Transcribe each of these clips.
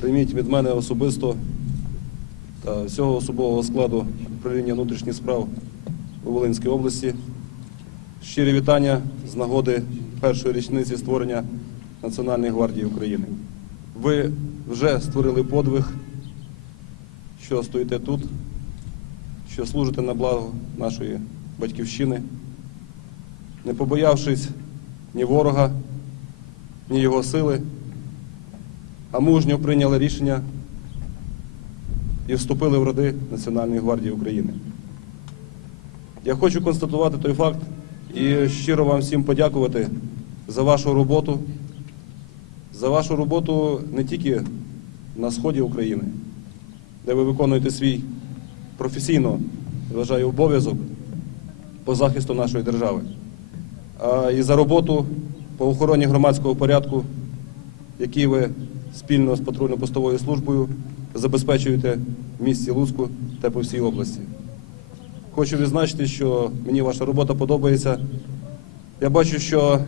Прийміть від мене особисто та всього особового складу управління внутрішніх справ у Волинській області. Щирі вітання з нагоди першої річниці створення Національної гвардії України. Ви вже створили подвиг, що стоїте тут, що служите на благо нашої батьківщини, не побоявшись ні ворога, ні його сили, а мужньо прийняли рішення і вступили в роди Національної гвардії України. Я хочу констатувати той факт і щиро вам всім подякувати за вашу роботу, за вашу роботу не тільки на сході України, де ви виконуєте свій професійно, вважаю, обов'язок по захисту нашої держави, а і за роботу по охороні громадського порядку, який ви спільно з патрульно-постовою службою забезпечуєте в місті Луцьку та по всій області. Хочу відзначити, що мені ваша робота подобається. Я бачу, що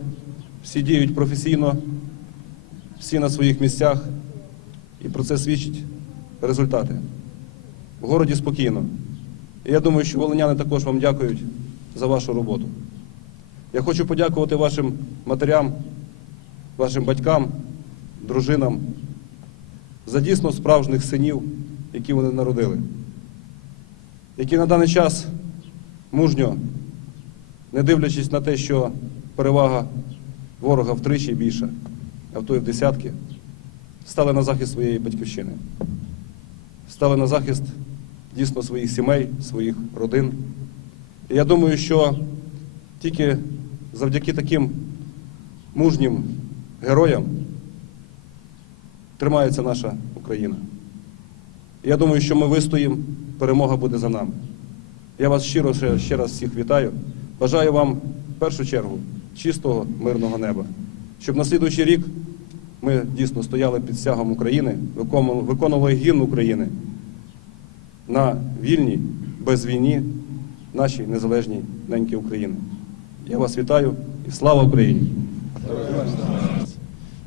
всі діють професійно, всі на своїх місцях, і про це свідчать результати. В городі спокійно. І я думаю, що волиняни також вам дякують за вашу роботу. Я хочу подякувати вашим матерям, вашим батькам, дружинам за дійсно справжніх синів, які вони народили, які на даний час мужньо, не дивлячись на те, що перевага ворога втричі більша, а в той в десятки, стали на захист своєї батьківщини, стали на захист дійсно своїх сімей, своїх родин. І я думаю, що тільки завдяки таким мужнім героям тримається наша Україна. Я думаю, що ми вистоїмо, перемога буде за нами. Я вас щиро ще, раз всіх вітаю. Бажаю вам в першу чергу чистого мирного неба, щоб на слідуючий рік ми дійсно стояли під стягом України, виконували- виконували гімн України на вільній, без війні, нашій незалежній неньки України. Я вас вітаю і слава Україні!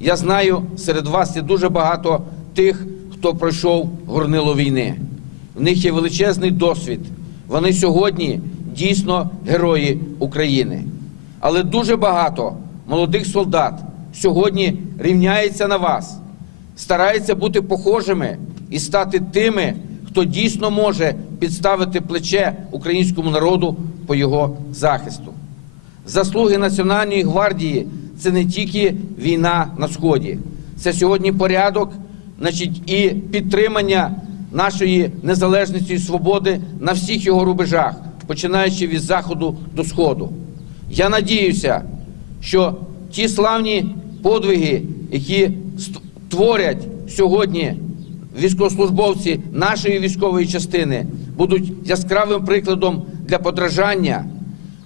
Я знаю, серед вас є дуже багато тих, хто пройшов горнило війни. В них є величезний досвід. Вони сьогодні дійсно герої України. Але дуже багато молодих солдат сьогодні рівняється на вас, стараються бути похожими і стати тими, хто дійсно може підставити плече українському народу по його захисту. Заслуги Національної гвардії це не тільки війна на сході, це сьогодні порядок, значить, і підтримання нашої незалежності і свободи на всіх його рубежах, починаючи від заходу до сходу. Я надіюся, що ті славні подвиги, які творять сьогодні військовослужбовці нашої військової частини, будуть яскравим прикладом для подражання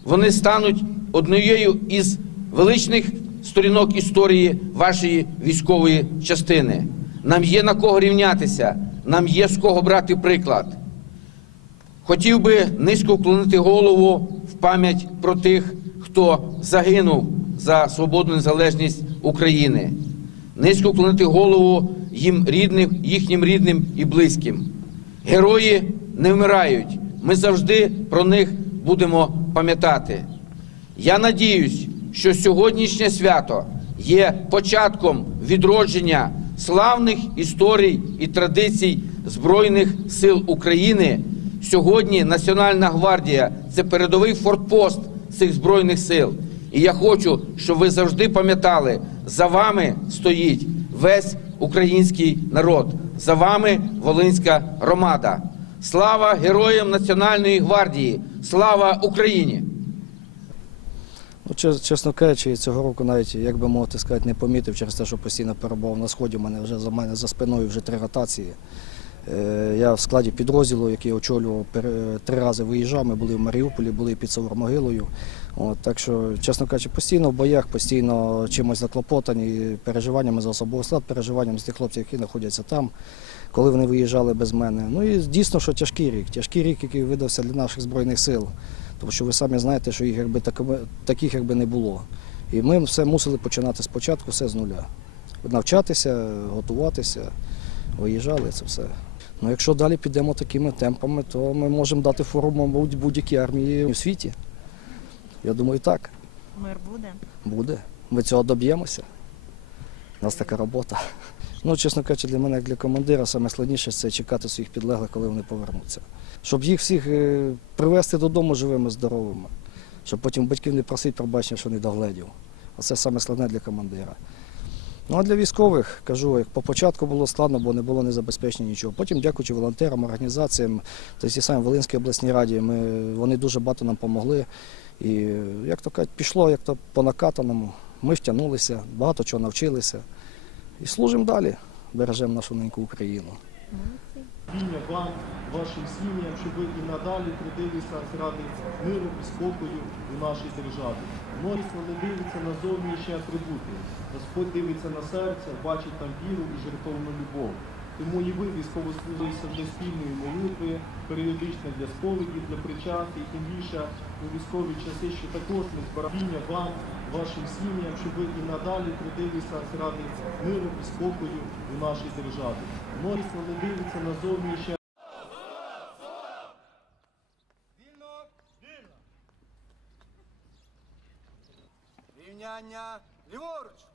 вони стануть однією із величних сторінок історії вашої військової частини. Нам є на кого рівнятися, нам є з кого брати приклад. Хотів би низько вклонити голову в пам'ять про тих, хто загинув за свободну незалежність України. Низько вклонити голову їм рідним, їхнім рідним і близьким. Герої не вмирають. Ми завжди про них будемо пам'ятати. Я надіюсь, що сьогоднішнє свято є початком відродження славних історій і традицій Збройних сил України. Сьогодні Національна гвардія це передовий фортпост цих збройних сил. І я хочу, щоб ви завжди пам'ятали, за вами стоїть весь український народ, за вами Волинська громада. Слава героям Національної гвардії! Слава Україні! Ну, чесно кажучи, цього року навіть, як би мовити сказати, не помітив через те, що постійно перебував на сході. У мене вже за мене за спиною вже три ротації. Е, Я в складі підрозділу, який очолював три рази виїжджав. Ми були в Маріуполі, були під Савормогилою. От, так що, чесно кажучи, постійно в боях, постійно чимось заклопотані переживаннями за особовий склад, переживаннями з тих хлопців, які знаходяться там, коли вони виїжджали без мене. Ну і дійсно, що тяжкий рік. Тяжкий рік, який видався для наших збройних сил. Тому що ви самі знаєте, що їх якби таких якби не було. І ми все мусили починати спочатку, все з нуля. Навчатися, готуватися. виїжджали це все. Ну, якщо далі підемо такими темпами, то ми можемо дати фору, будь-якій армії у світі. Я думаю, так Мир буде. буде. Ми цього доб'ємося. У нас така робота. Ну, чесно кажучи, для мене, як для командира, саме складніше це чекати своїх підлеглих, коли вони повернуться. Щоб їх всіх е, привезти додому живими, здоровими. Щоб потім батьків не просити пробачення, що не догледів. Оце саме складне для командира. Ну а для військових кажу, як по початку було складно, бо не було не забезпечено нічого. Потім, дякуючи волонтерам, організаціям, та й самі Волинській обласній раді, ми, вони дуже багато нам допомогли. І як то кажуть, пішло як то по накатаному. Ми втягнулися, багато чого навчилися. І служимо далі, бережемо нашу неньку Україну. Віння вам, вашим сім'ям, щоб ви і надалі трудилися заради миру і спокою у нашій державі. Множество не дивиться на зовнішні атрибути. Господь дивиться на серце, бачить там віру і жертовну любов. Тому і ви військовослужбовці для спільної молитви, періодично для сповіді, для причастя, і тим більше у військові часи, що також ми збирання вам, вашим сім'ям, щоб ви і надалі трудилися заради миру і спокою у нашій державі. Множество не дивиться на Вільно! Рівняння ліворуч.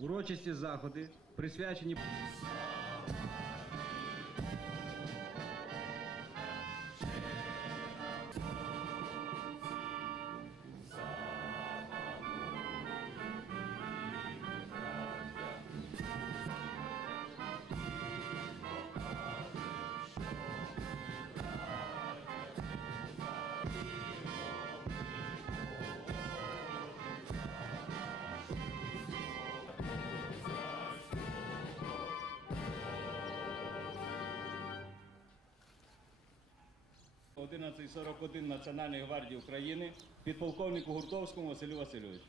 Урочисті заходи присвячені – 1141 Національної гвардії України підполковнику Гуртовському Василю Васильовичу.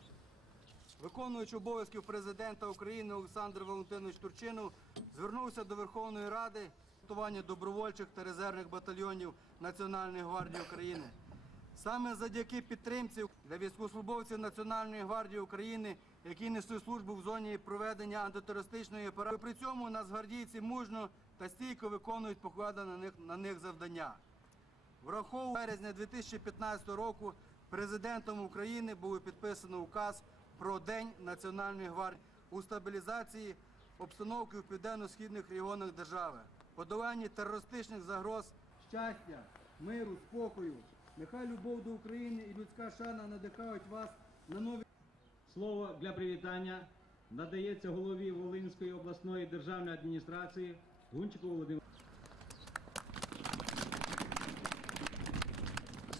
Виконуючи обов'язків президента України Олександр Валентинович Турчинов звернувся до Верховної Ради готування добровольчих та резервних батальйонів Національної гвардії України. Саме завдяки підтримці для військовослужбовців Національної гвардії України, які несуть службу в зоні проведення антитерористичної операції. При цьому нацгвардійці мужно та стійко виконують них, на них завдання. Враховуючи березня 2015 року президентом України було підписано указ про День Національної гвардії у стабілізації обстановки в південно-східних регіонах держави, подоланні терористичних загроз, щастя, миру, спокою. Нехай любов до України і людська шана надихають вас на нові. слово для привітання надається голові Волинської обласної державної адміністрації Гунчику Володимиру.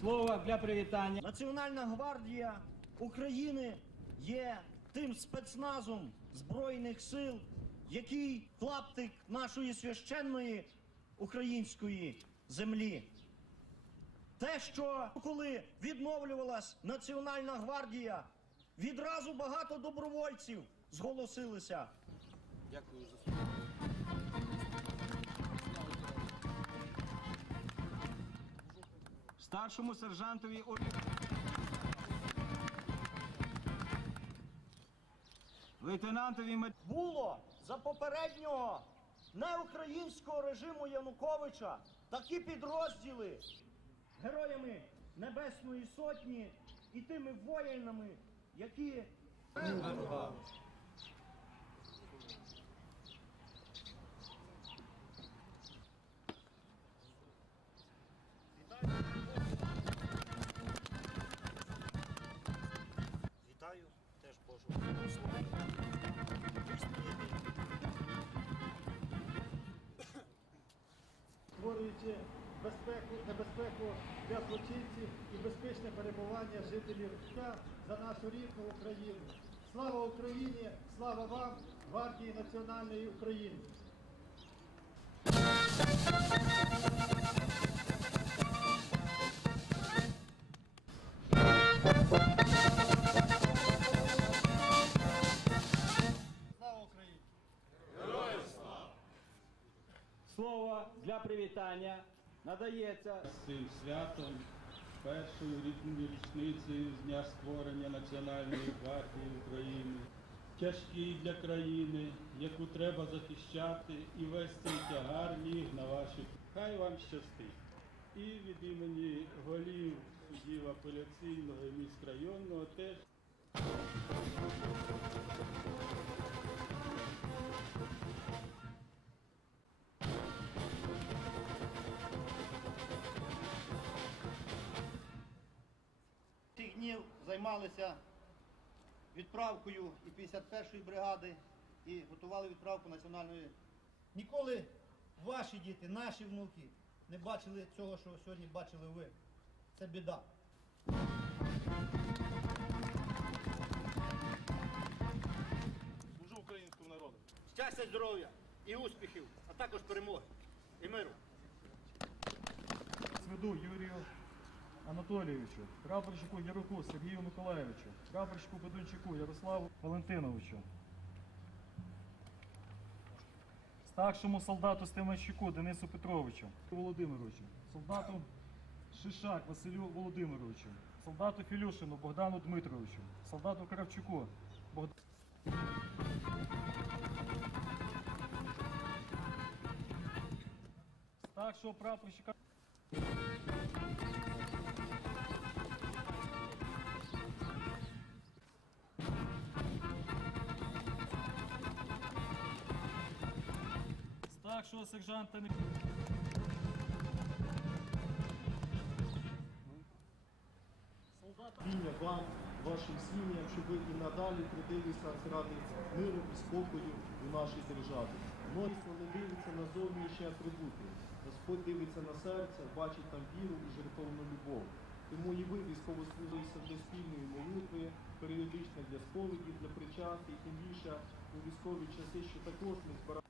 Слово для привітання Національна гвардія України є тим спецназом Збройних сил, який клаптик нашої священної української землі. Те, що коли відновлювалась Національна гвардія, відразу багато добровольців зголосилися. Старшому сержантові лейтенантові Мед- було за попереднього неукраїнського режиму Януковича такі підрозділи. Героями Небесної Сотні і тими воїнами, які створюючи безпеку, небезпеку для злочинців і безпечне перебування жителів та за нашу рідну Україну. Слава Україні! Слава вам, гвардії національної України! Для привітання надається З цим святом, першою рі- річницею з дня створення Національної гвардії України, тяжкий для країни, яку треба захищати, і весь цей тягар ліг на ваші. Хай вам щастить. І від імені голів суддів апеляційного і міськрайонного теж займалися відправкою і 51-ї бригади, і готували відправку національної. Ніколи ваші діти, наші внуки не бачили цього, що сьогодні бачили ви. Це біда. Служу українському народу. Щастя, здоров'я і успіхів, а також перемоги і миру. Сведу Юрію Анатолійовичу, прапорщику Яруку Сергію Миколаєвичу, прапорщику Бедунчику Ярославу Валентиновичу, старшому солдату Стеманчуку Денису Петровичу Володимировичу, солдату Шишак Василю Володимировичу, солдату Філюшину Богдану Дмитровичу, солдату Кравчуку Богдану старшого прапорщика старшого сержанта Ник- Віння вам, вашим сім'ям, щоб ви і надалі трудилися заради миру і спокою у нашій державі. Множество не дивиться на зовнішні атрибути. Господь дивиться на серце, бачить там віру і жертовну любов. Тому і ви військовослужбовці для спільної молитви, періодично для сповіді, для причастя, і тим більше у військові часи, що також ми збираємо.